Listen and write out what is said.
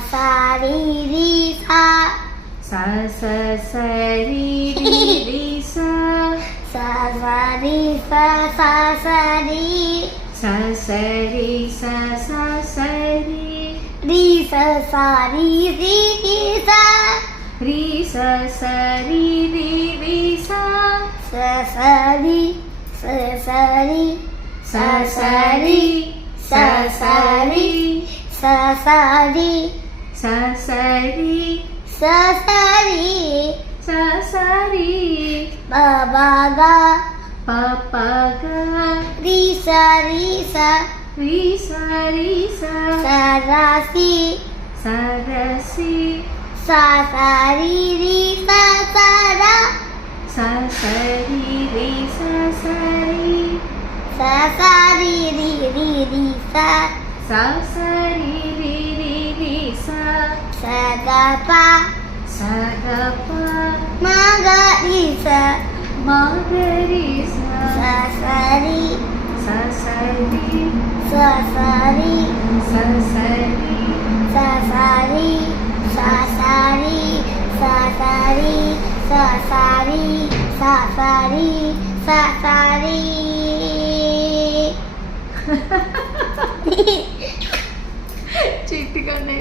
sa ri ri sa sa sa sa ri ri ri sa sa sa ri sa sa sa ri sa sa ri sa sa sa ri ri sa sa ri ri ri sa ri sa sa ri ri ri sa sa sa ri sa sa ri sa sa ri sa sa ri sa sa ri sa sa ri sa sa ri sa sa ri ba ba ga pa pa ga ri sa ri sa ri sa sa ra si sa ra si sa sa ri ri sa sa ra sa sa ri ri sa sa ri sa sa ri ri ri ri sa sa sa ri ri ri ri sa sa ga pa sa ga pa ma ga ri sa ma ga ri sa sa sa ri sa sa ri sa sa ri sa sa ri sa sa ri sa sa ri sa sa ri sa sa ri sa sa ri sa sa ri చీటిగానే